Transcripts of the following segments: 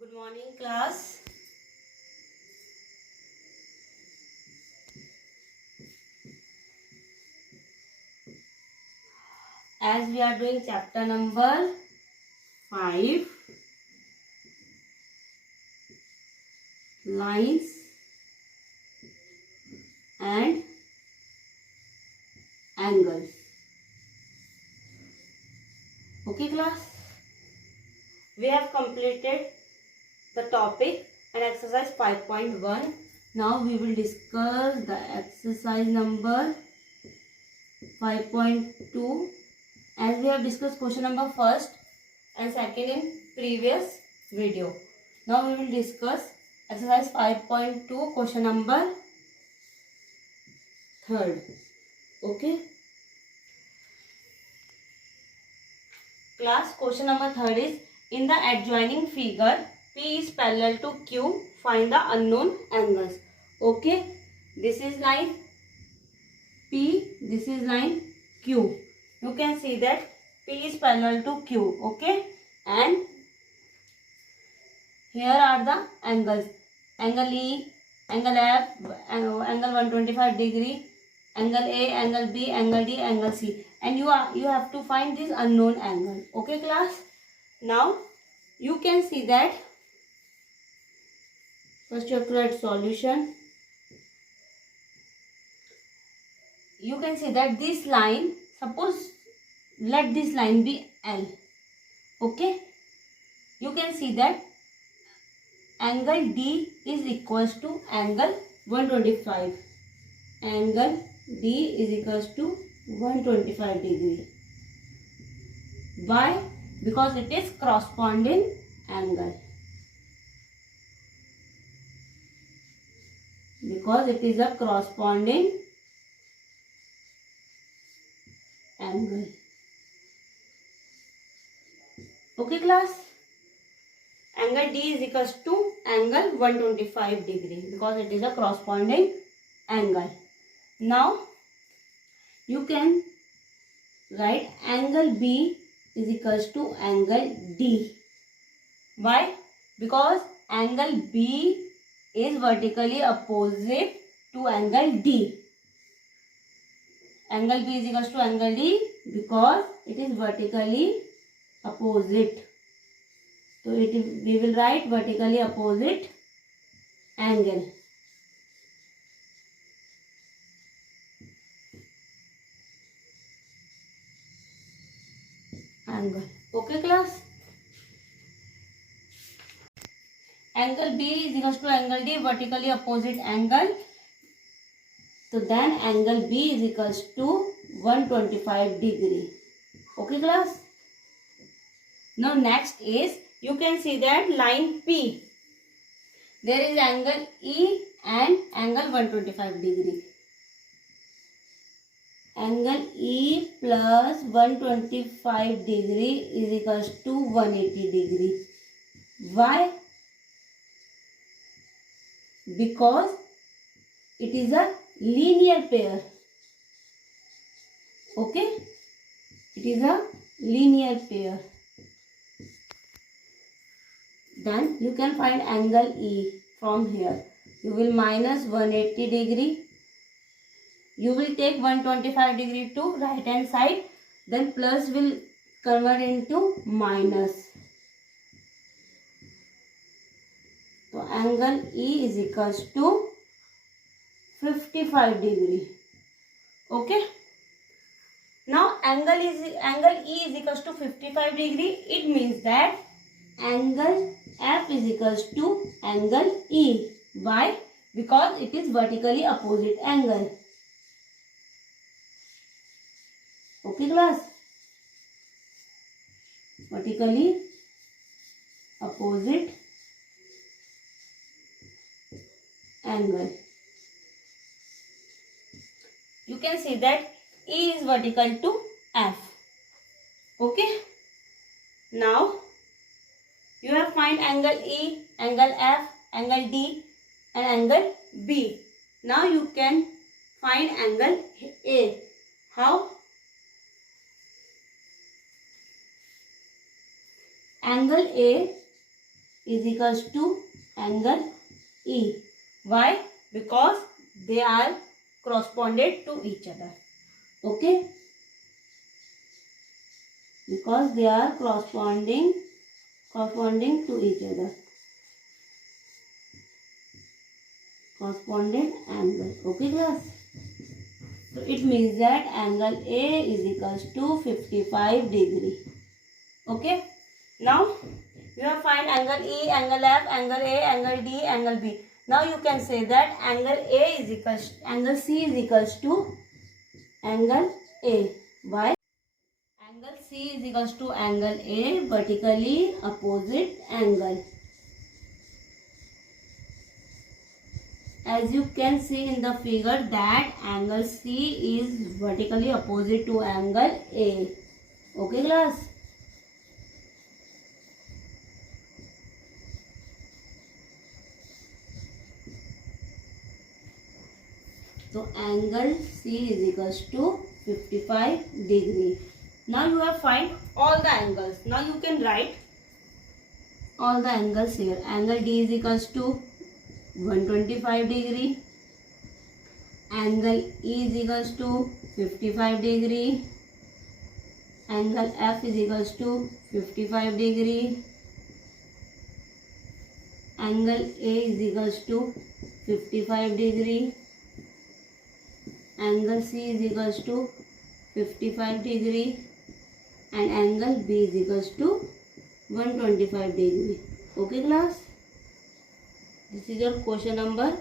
Good morning, class. As we are doing chapter number 5, lines and angles. Okay, class. We have completed the topic and exercise 5.1. Now we will discuss the exercise number 5.2. As we have discussed question number first and second in previous video. Now we will discuss exercise 5.2 question number third. Okay. Class, question number third is, in the adjoining figure, P is parallel to Q. Find the unknown angles. Okay. This is line P. This is line Q. You can see that P is parallel to Q. Okay. And here are the angles. Angle E, angle F, angle 125 degree, angle A, angle B, angle D, angle C. And you have to find this unknown angle. Okay, class? Now, you can see that first you have to write solution. You can see that this line, suppose let this line be L. Okay? You can see that angle D is equals to angle 125. Angle D is equals to 125 degree. Why? Because it is corresponding angle. Because it is a corresponding angle. Okay, class? Angle D is equals to angle 125 degree because it is a corresponding angle. Now, you can write angle B is equals to angle D. Why? Because angle B is vertically opposite to angle D. Angle B is equals to angle D because it is vertically opposite. So we will write vertically opposite angle. Okay, class? Angle B is equals to angle D, vertically opposite angle. So then angle B is equals to 125 degree. Okay, class? Now next is, you can see that line P. There is angle E and angle 125 degree. Angle E plus 125 degree is equals to 180 degree. Why? Because it is a linear pair. Okay? It is a linear pair. Then you can find angle E from here. You will minus 180 degree. You will take 125 degree to right hand side. Then plus will convert into minus. So angle E is equals to 55 degree. Okay. Now angle E is equals to 55 degree. It means that angle F is equals to angle E. Why? Because it is vertically opposite angle. Okay, class? Vertically opposite angle. You can see that E is vertical to F. Okay? Now, you have find angle E, angle F, angle D and angle B. Now you can find angle A. How? Angle A is equals to angle E. Why? Because they are corresponded to each other. Okay? Because they are corresponding to each other. Correspondent angle. Okay class? So it means that angle A is equals to 55 degree. Okay? Now you have find angle E, angle F, angle A, angle D, angle B. Now you can say that angle C is equals to angle A. Why? Angle C is equals to angle A, vertically opposite angle. As you can see in the figure that angle C is vertically opposite to angle A. Okay class? So angle C is equals to 55 degree. Now you have find all the angles. Now you can write all the angles here. Angle D is equals to 125 degree. Angle E is equals to 55 degree. Angle F is equals to 55 degree. Angle A is equals to 55 degree. Angle C is equals to 55 degree. And angle B is equals to 125 degree. Okay class? This is your question number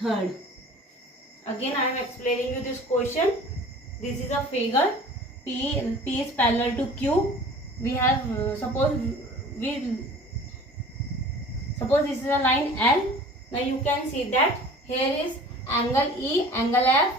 3rd. Again I am explaining you this question. This is a figure. P is parallel to Q. We have suppose this is a line L. Now you can see that here is angle E, angle F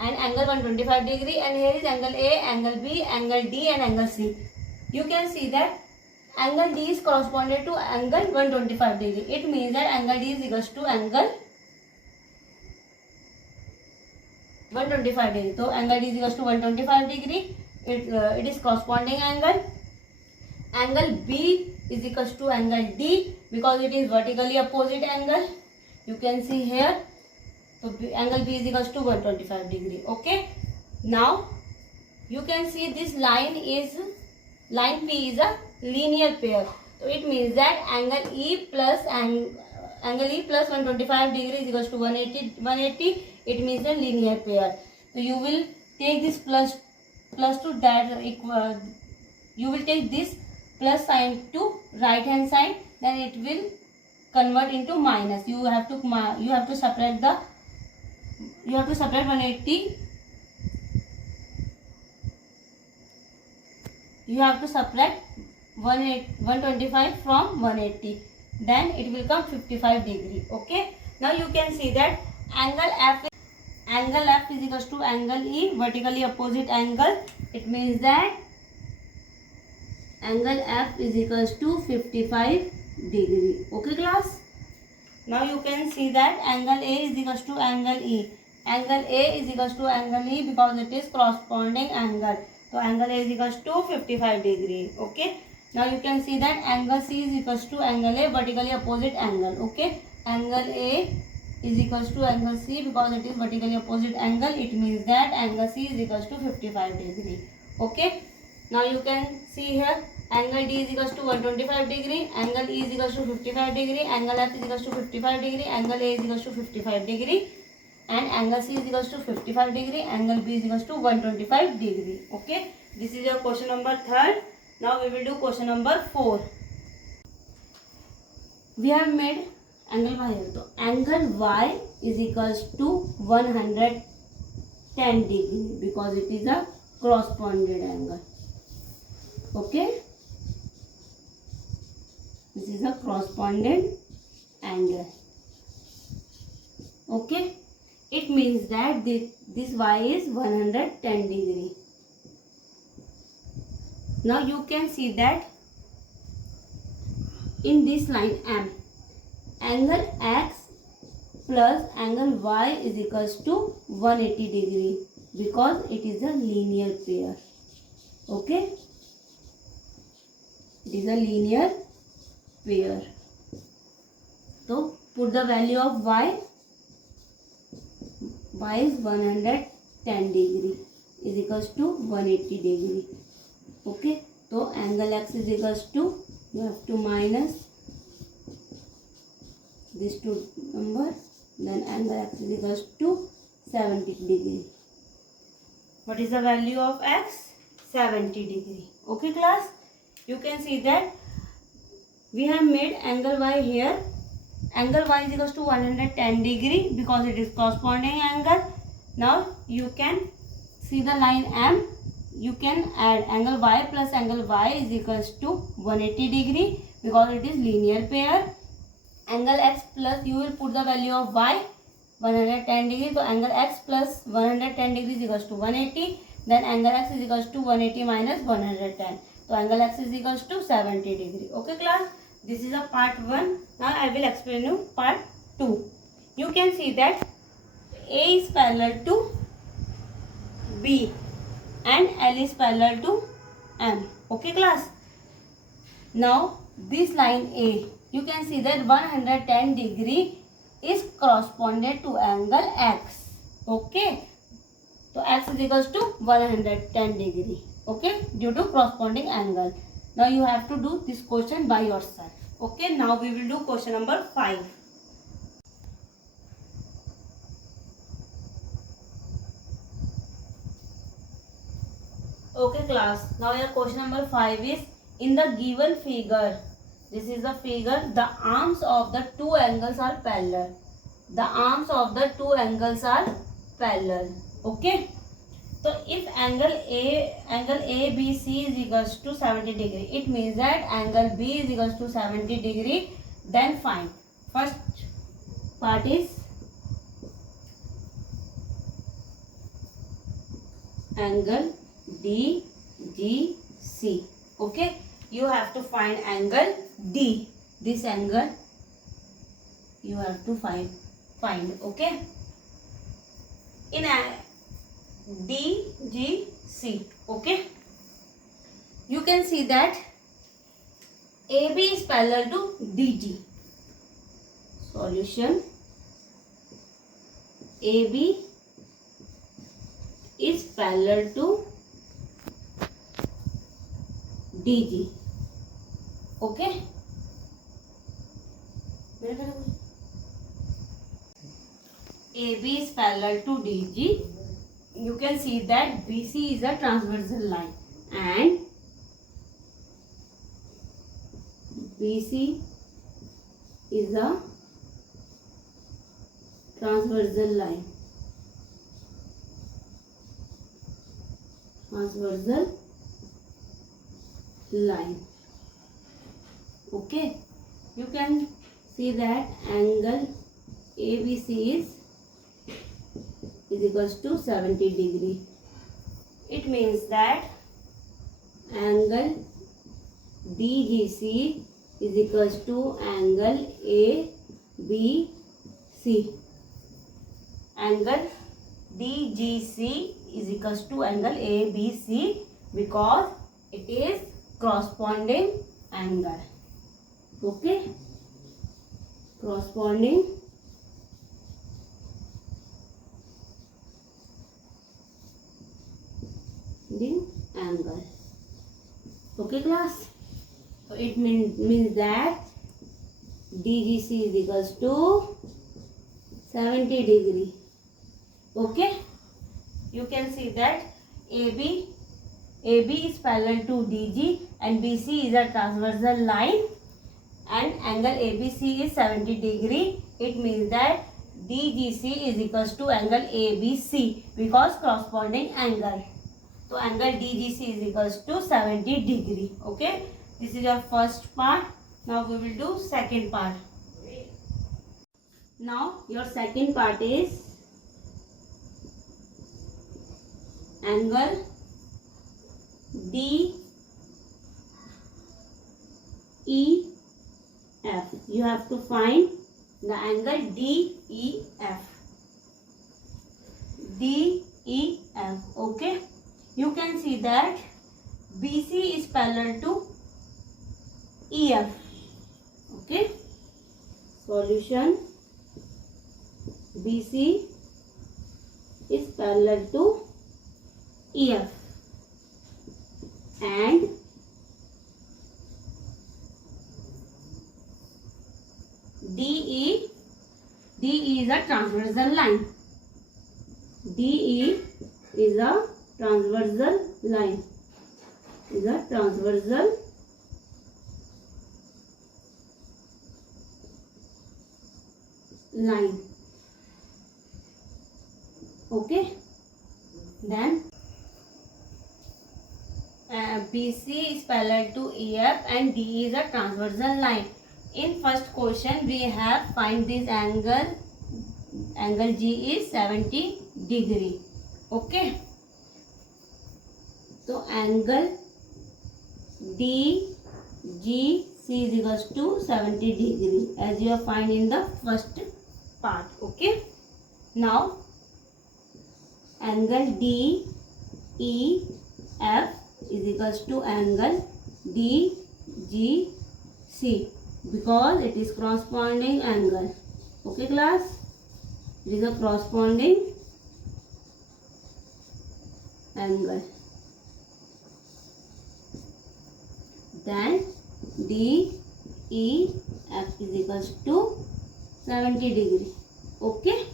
and angle 125 degree, and here is angle A, angle B, angle D and angle C. You can see that angle D is corresponded to angle 125 degree. It means that angle D is equals to angle 125 degree. So angle D is equals to 125 degree. It is corresponding angle. Angle B is equals to angle D because it is vertically opposite angle. You can see here. So angle B is equals to 125 degree. Okay. Now you can see this line P is a linear pair. So it means that angle E plus 125 degree is equals to 180. It means a linear pair. So you will take this plus to that you will take this plus sign to right hand side. Then it will convert into minus. You have to separate 180. You have to subtract 125 from 180. Then it will come 55 degree. Okay. Now you can see that angle F is equals to angle E, vertically opposite angle. It means that angle F is equals to 55 degree. Okay class. Now you can see that angle A is equals to angle E. Angle A is equals to angle E because it is corresponding angle. So angle A is equals to 55 degree. Okay. Now you can see that angle C is equals to angle A, vertically opposite angle. Okay. Angle A is equals to angle C because it is vertically opposite angle. It means that angle C is equals to 55 degree. Okay. Now you can see here angle D is equals to 125 degree, angle E is equals to 55 degree, angle F is equals to 55 degree, angle A is equals to 55 degree, and angle C is equals to 55 degree, angle B is equals to 125 degree. Okay. This is your question number 3rd. Now we will do question number 4. We have made angle Y here. So angle Y is equals to 110 degree because it is a corresponding angle. Okay. This is a corresponding angle. Okay. It means that this Y is 110 degree. Now you can see that in this line M, angle X plus angle Y is equals to 180 degree because it is a linear pair. Okay. It is a linear pair. So put the value of y. Y is 110 degree is equals to 180 degree. Okay. So angle x is equals to, you have to minus these two numbers, then angle x is equals to 70 degree. What is the value of x? 70 degree. Okay class, you can see that we have made angle y here. Angle y is equals to 110 degree because it is corresponding angle. Now you can see the line M. You can add angle y plus angle y is equals to 180 degree because it is linear pair. Angle x plus, you will put the value of y 110 degree. So angle x plus 110 degree is equals to 180. Then angle x is equals to 180 minus 110. So angle x is equals to 70 degree. Okay class, this is a part 1. Now I will explain you part 2. You can see that A is parallel to B and L is parallel to M. Okay class. Now this line A, you can see that 110 degree is corresponded to angle x. Okay. So x is equals to 110 degree. Okay. Due to corresponding angle. Now you have to do this question by yourself. Okay. Now we will do question number 5. Okay class, now your question number 5 is, in the given figure, this is the figure, the arms of the two angles are parallel. The arms of the two angles are parallel. Okay. So if angle ABC is equals to 70 degree, it means that angle B is equals to 70 degree. Then find. First part is angle DGC. Okay, you have to find angle D. This angle you have to find. Okay, in a DGC. Okay, you can see that AB is parallel to DG. Solution: AB is parallel to DG. Okay. AB is parallel to DG. You can see that BC is a transversal line and BC is a transversal line. Okay, you can see that angle ABC is equals to 70 degree. It means that angle DGC is equals to angle ABC. Angle DGC is equals to angle ABC because it is corresponding angle. Okay, corresponding angle. Okay class, so it means that DGC is equals to 70 degree. Okay, you can see that AB is parallel to DG and BC is a transversal line and angle ABC is 70 degree. It means that DGC is equals to angle ABC because corresponding angle. So angle DGC is equals to 70 degree. Okay, this is your first part. Now we will do second part. Now your second part is angle DEF. You have to find the angle DEF. Okay, you can see that BC is parallel to EF. solution BC is parallel to EF and DE is a transversal line. DE is a transversal line. Is a transversal line. Okay. Then BC is parallel to EF and DE is a transversal line. In first question we have find this angle. Angle G is 70 degree. Okay. So angle DGC is equals to 70 degree as you have find in the first part. Okay. Now angle DEF is equals to angle DGC because it is corresponding angle. Okay class, it is a corresponding angle. Then DEF is equals to 70 degree. Okay.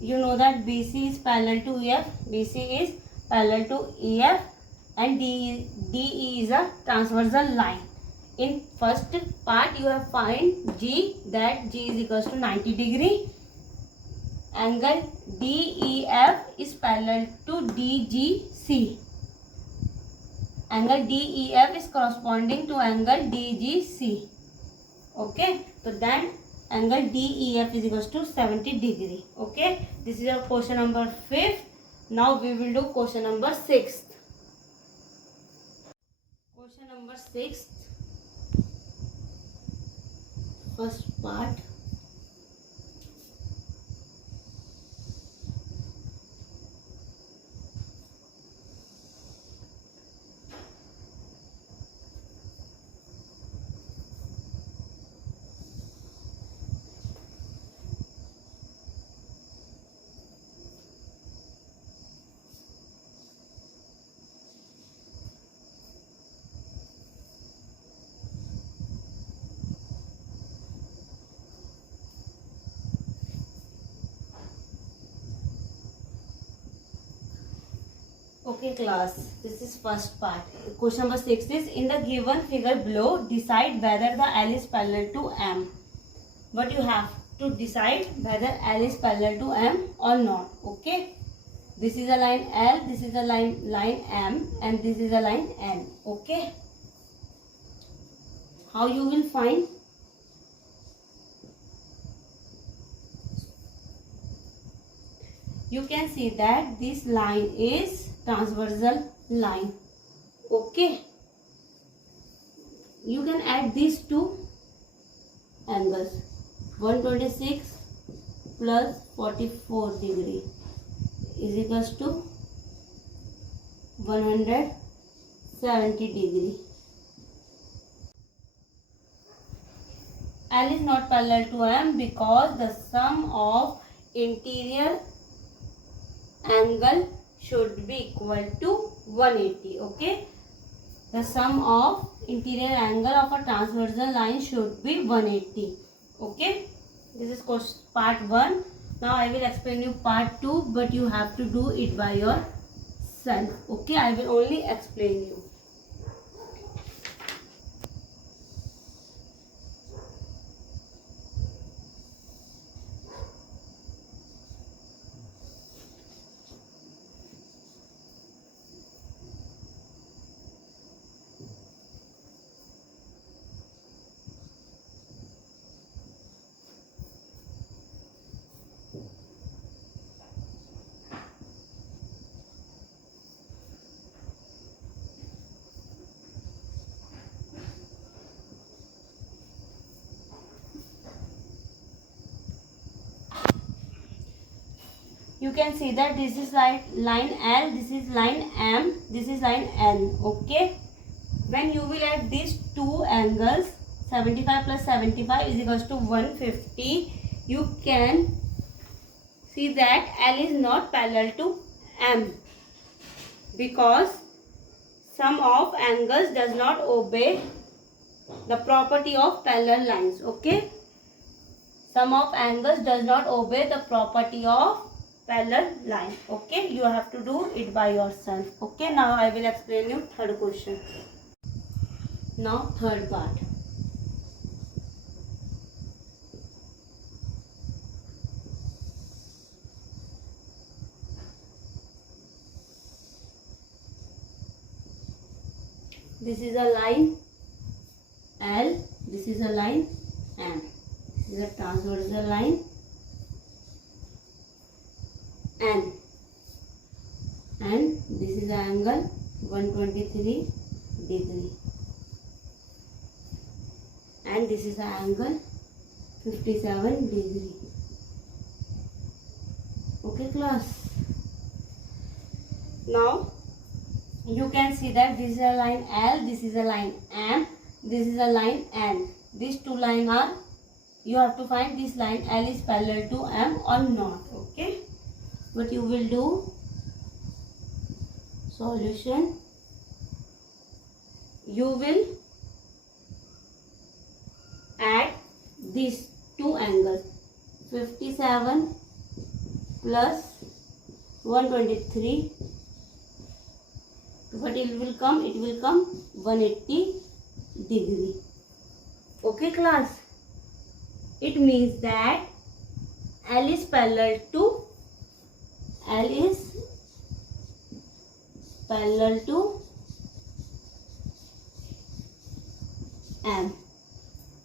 You know that BC is parallel to EF. BC is parallel to EF and DE is a transversal line. In first part you have find G, that G is equals to 90 degree. Angle DEF is parallel to DGC. Angle DEF is corresponding to angle DGC. Okay. So then angle DEF is equals to 70 degree. Okay. This is our question number 5th. Now we will do question number 6th. Question number 6th. First part. Okay class, this is first part. Question number 6 is, in the given figure below, decide whether the L is parallel to M. What you have to decide whether L is parallel to M or not. Okay. This is a line L, this is a line M and this is a line N. Okay. How you will find? You can see that this line is transversal line. Okay. You can add these two angles. 126 plus 44 degree is equals to 170 degree. L is not parallel to M because the sum of interior angle should be equal to 180. Okay. The sum of interior angle of a transversal line should be 180. Okay. This is part 1. Now I will explain you part 2, but you have to do it by yourself. Okay. I will only explain you. You can see that this is line L, this is line M, this is line N. Okay. When you will add these two angles 75 plus 75 is equals to 150. You can see that L is not parallel to M because sum of angles does not obey the property of parallel lines. Okay, sum of angles does not obey the property of parallel line. Okay, you have to do it by yourself. Okay, now I will explain you third question. Now third part. This is a line L, this is a line M. This is a transversal line N, and this is the angle 123 degree, and this is the angle 57 degree. Okay class, now you can see that this is a line L, this is a line M, this is a line N. These two lines are, you have to find this line L is parallel to M or not. Okay, what you will do, solution, you will add these two angles, 57 plus 123. But it will come 180 degree. Okay class, it means that L is parallel to M.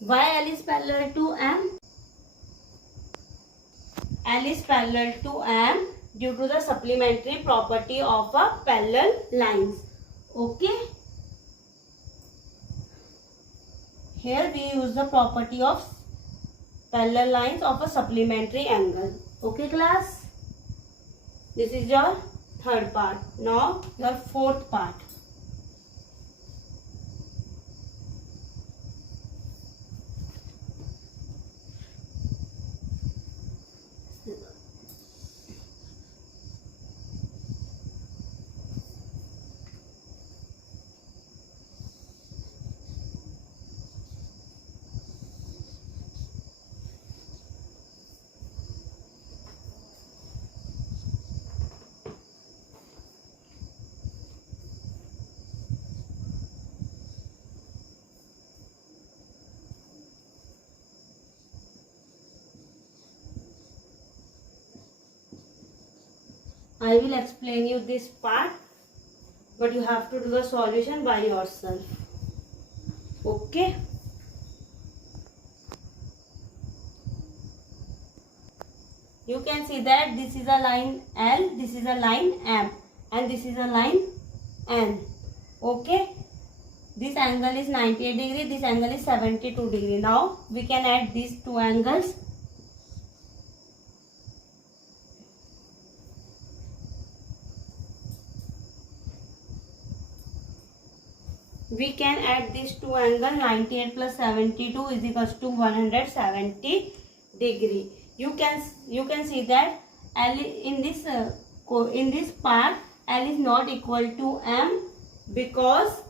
Why L is parallel to M? L is parallel to M due to the supplementary property of a parallel lines. Okay, here we use the property of parallel lines of a supplementary angle. Okay class, this is your third part. Now your fourth part. I will explain you this part, but you have to do the solution by yourself. Okay. You can see that this is a line L, this is a line M, and this is a line N. Okay. This angle is 98 degree, this angle is 72 degree. Now we can add these two angles. We can add these two angles. 98 plus 72 is equals to 170 degree. You can see that L in this part L is not equal to M because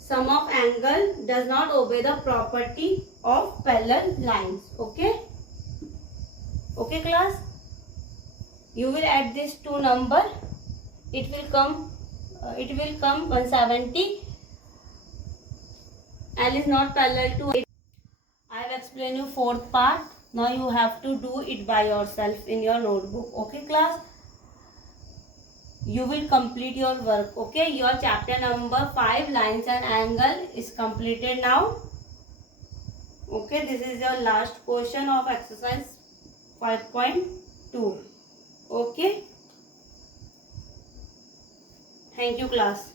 sum of angle does not obey the property of parallel lines. Okay. Okay class, you will add these two number. It will come 170. L is not parallel to it. I have explained you fourth part. Now you have to do it by yourself in your notebook. Okay class, you will complete your work. Okay, your chapter number 5 lines and angle is completed now. Okay, this is your last question of exercise 5.2. Okay. Thank you class.